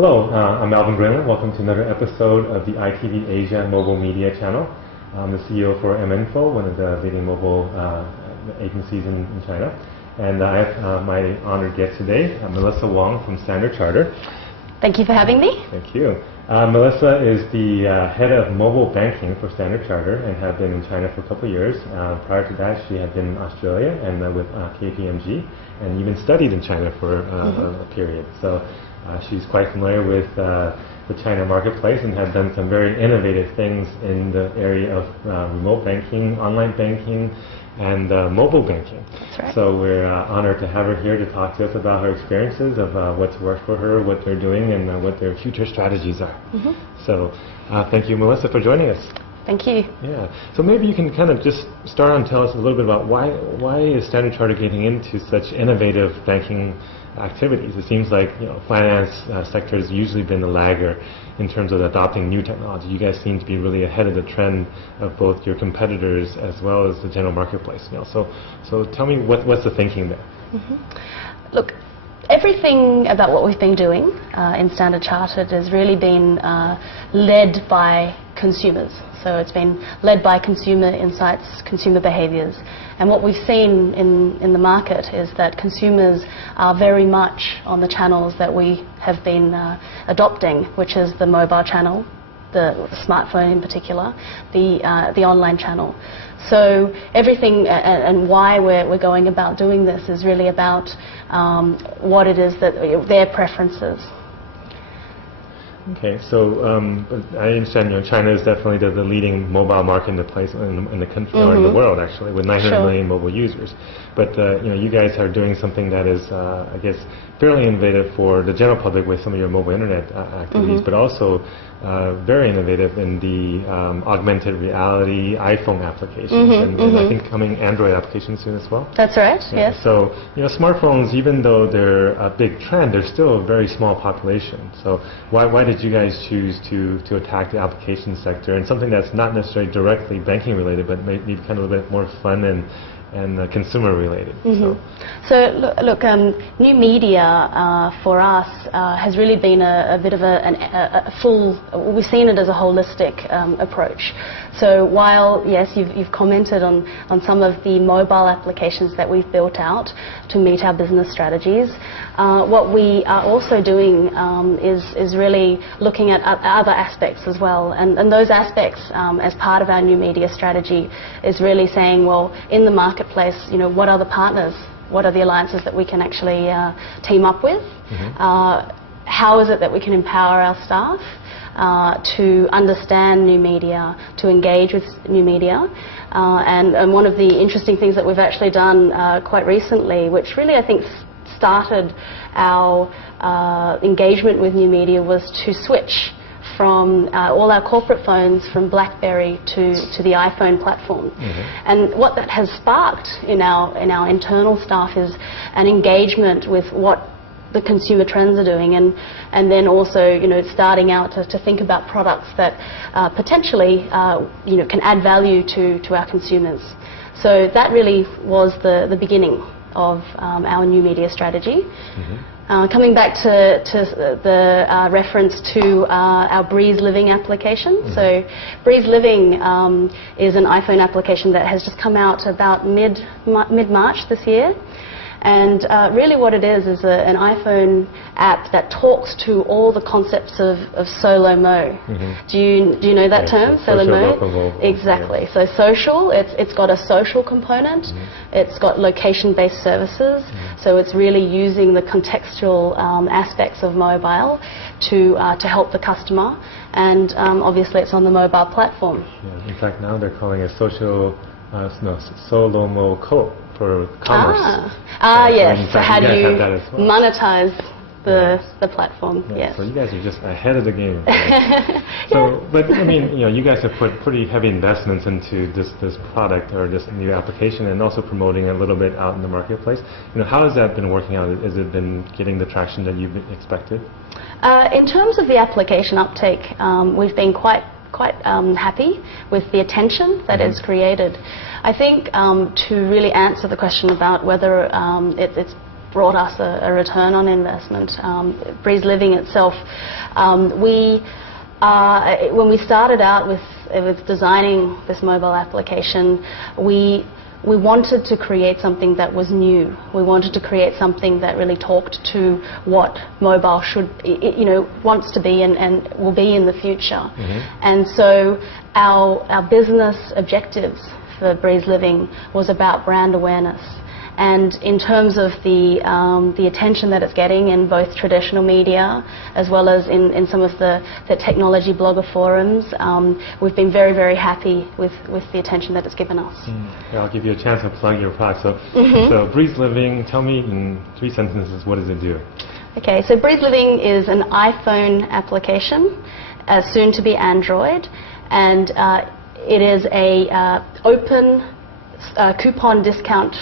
Hello, I'm Alvin Graham. Welcome to another episode of the iTV-Asia mobile media channel. I'm the CEO for MInfo, one of the leading mobile agencies in China. And I have my honored guest today, Melissa Wong from Standard Chartered. Thank you for having me. Thank you. Melissa is the head of mobile banking for Standard Chartered and had been in China for a couple of years. Prior to that, she had been in Australia and with KPMG, and even studied in China for a period. So she's quite familiar with the China marketplace and has done some very innovative things in the area of remote banking, online banking, and mobile banking. That's right. So we're honored to have her here to talk to us about her experiences of what's worked for her, what they're doing, and what their future strategies are. So thank you, Melissa, for joining us. Thank you. Yeah. So maybe you can kind of just start on tell us a little bit about why is Standard Chartered getting into such innovative banking activities? It seems like finance sector has usually been the lagger in terms of adopting new technology. You guys seem to be really ahead of the trend of both your competitors as well as the general marketplace. So tell me what's the thinking there? Look, everything about what we've been doing in Standard Chartered has really been led by consumers. So it's been led by consumer insights, consumer behaviours. And what we've seen in the market is that consumers are very much on the channels that we have been adopting, which is the mobile channel, the smartphone in particular, the online channel. So everything and why we're going about doing this is really about what it is that their preferences. Okay, so I understand China is definitely the leading mobile market in the place in the country or in the world actually, with 900 million mobile users. But you guys are doing something that is, I guess, fairly innovative for the general public with some of your mobile internet activities, but also very innovative in the augmented reality iPhone applications, and I think coming Android applications soon as well. That's right. Yeah, yes. so smartphones, even though they're a big trend, they're still a very small population. So why did you guys choose to attack the application sector and something that's not necessarily directly banking related, but maybe kind of a bit more fun and consumer related? So look, new media for us has really been a bit of a full. We've seen it as a holistic approach. So while yes, you've commented on some of the mobile applications that we've built out to meet our business strategies, what we are also doing is really looking at other aspects as well. And those aspects, as part of our new media strategy, is really saying, well, in the marketplace, what are the partners? What are the alliances that we can actually team up with? How is it that we can empower our staff to understand new media, to engage with new media? And one of the interesting things that we've actually done quite recently, which really I think started our engagement with new media, was to switch from all our corporate phones from BlackBerry to the iPhone platform. And what that has sparked in our internal staff is an engagement with what the consumer trends are doing, and then also starting out to think about products that potentially can add value to our consumers. So that really was the beginning of our new media strategy. Coming back to the reference to our Breeze Living application. So Breeze Living is an iPhone application that has just come out about mid-March this year. And really what it is an iPhone app that talks to all the concepts of solo-mo. Do you know that term, solo-mo? Exactly. So social, it's got a social component. It's got location-based services. So it's really using the contextual aspects of mobile to help the customer. And obviously it's on the mobile platform. Yeah, in fact, now they're calling it solo-mo co for commerce. Yes. So how do you monetize the platform? Yes. So you guys are just ahead of the game. So, but I mean, you guys have put pretty heavy investments into this product or this new application, and also promoting it a little bit out in the marketplace. How has that been working out? Has it been getting the traction that you've expected? In terms of the application uptake, we've been quite happy with the attention that it's created. I think to really answer the question about whether it's brought us a return on investment. Breeze Living itself, when we started out with designing this mobile application, we wanted to create something that was new. We wanted to create something that really talked to what mobile wants to be and will be in the future. And so our business objectives for Breeze Living was about brand awareness. And in terms of the attention that it's getting in both traditional media as well as in some of the technology blogger forums, we've been very, very happy with the attention that it's given us. Yeah, I'll give you a chance to plug your product. So Breeze Living, tell me in 3 sentences, what does it do? Okay, so Breeze Living is an iPhone application, soon to be Android, and it is a open coupon discount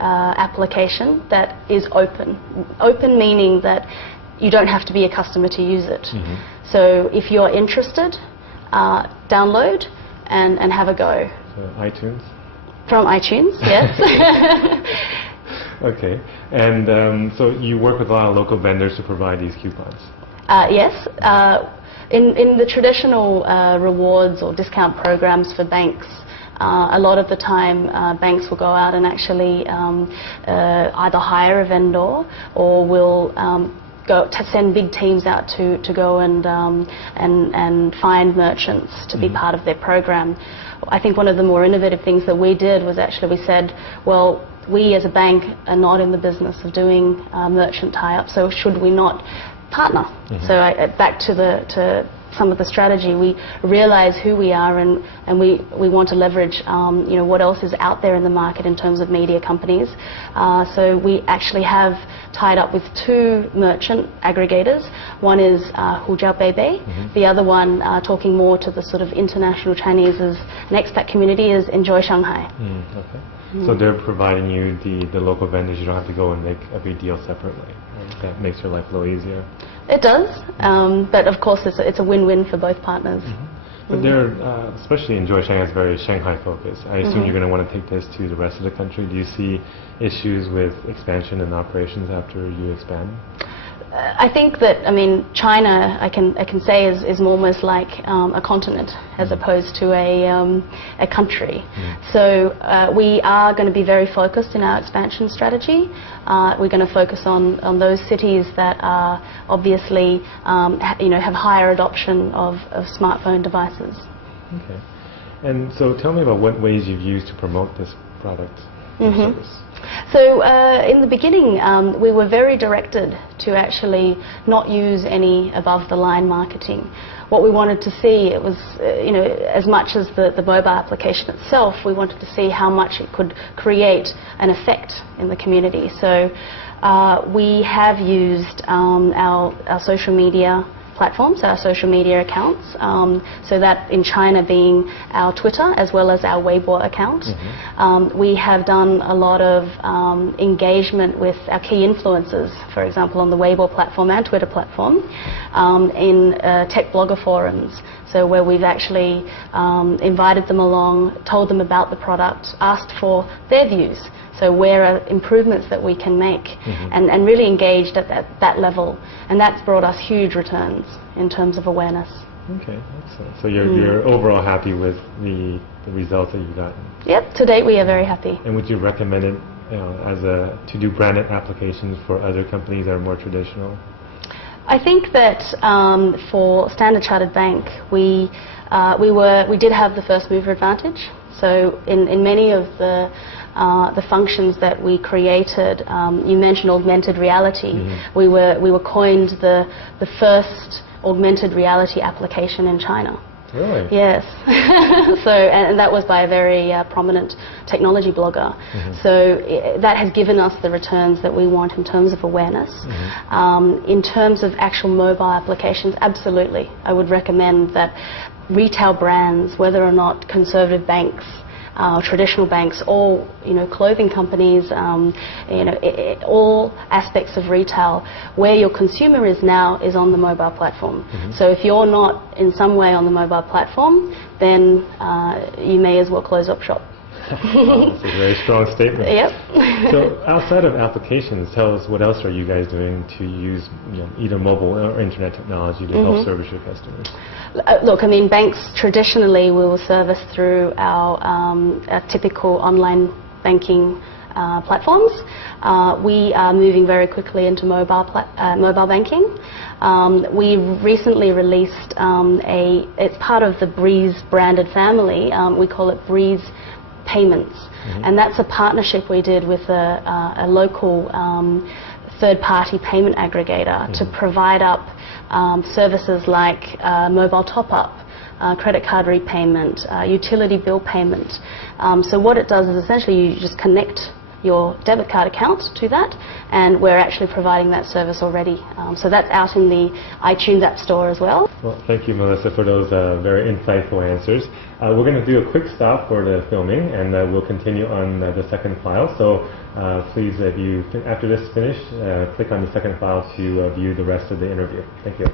application that is open. Open meaning that you don't have to be a customer to use it. So if you're interested, download and have a go. So iTunes? From iTunes, yes. Okay. And so you work with a lot of local vendors to provide these coupons? Yes. In the traditional rewards or discount programs for banks, a lot of the time banks will go out and actually either hire a vendor or will go to send big teams out to go and find merchants to be part of their program. I think one of the more innovative things that we did was actually we said, well, we as a bank are not in the business of doing merchant tie-ups, so should we not partner? So back to some of the strategy, we realize who we are and we want to leverage what else is out there in the market in terms of media companies. So we actually have tied up with 2 merchant aggregators. One is Hujiao Beibei, the other one talking more to the sort of international Chinese and expat community is Enjoy Shanghai. Okay. So they're providing you the local vendors, you don't have to go and make every deal separately. That makes your life a little easier. It does, but of course it's a win-win for both partners. But they're, especially Enjoy Shanghai is very Shanghai focused. I assume you're going to want to take this to the rest of the country. Do you see issues with expansion and operations after you expand? I think that, China, I can say is almost like a continent as opposed to a country. So we are going to be very focused in our expansion strategy. We're going to focus on those cities that are obviously, have higher adoption of smartphone devices. Okay. And so tell me about what ways you've used to promote this product and service. So in the beginning, we were very directed to actually not use any above-the-line marketing. What we wanted to see, it was, as much as the mobile application itself, we wanted to see how much it could create an effect in the community. So we have used our social media platforms, our social media accounts, so that in China being our Twitter as well as our Weibo account. We have done a lot of engagement with our key influencers, for example on the Weibo platform and Twitter platform, in tech blogger forums. So where we've actually invited them along, told them about the product, asked for their views. So where are improvements that we can make, and really engaged at that level. And that's brought us huge returns in terms of awareness. Okay, excellent. So you're overall happy with the results that you've gotten? Yep, to date we are very happy. And would you recommend it to do branded applications for other companies that are more traditional? I think that for Standard Chartered Bank, we did have the first mover advantage. So in many of the functions that we created, you mentioned augmented reality. We were coined the first augmented reality application in China. Really? Yes. So, and that was by a very prominent technology blogger. So that has given us the returns that we want in terms of awareness. In terms of actual mobile applications, absolutely. I would recommend that retail brands, whether or not conservative banks, traditional banks, or clothing companies, all aspects of retail, where your consumer is now is on the mobile platform. So if you're not in some way on the mobile platform, then you may as well close up shop. That's a very strong statement. Yep. So outside of applications, tell us what else are you guys doing to use either mobile or internet technology to help service your customers? Look, I mean, banks traditionally will service through our typical online banking platforms. We are moving very quickly into mobile banking. We recently released it's part of the Breeze branded family. We call it Breeze Payments, and that's a partnership we did with a local third-party payment aggregator to provide up services like mobile top-up, credit card repayment, utility bill payment. So what it does is essentially you just connect your debit card account to that, and we're actually providing that service already. So that's out in the iTunes App Store as well. Well, thank you, Melissa, for those very insightful answers. We're going to do a quick stop for the filming, and we'll continue on the second file. So please, if you after this is finished, click on the second file to view the rest of the interview. Thank you.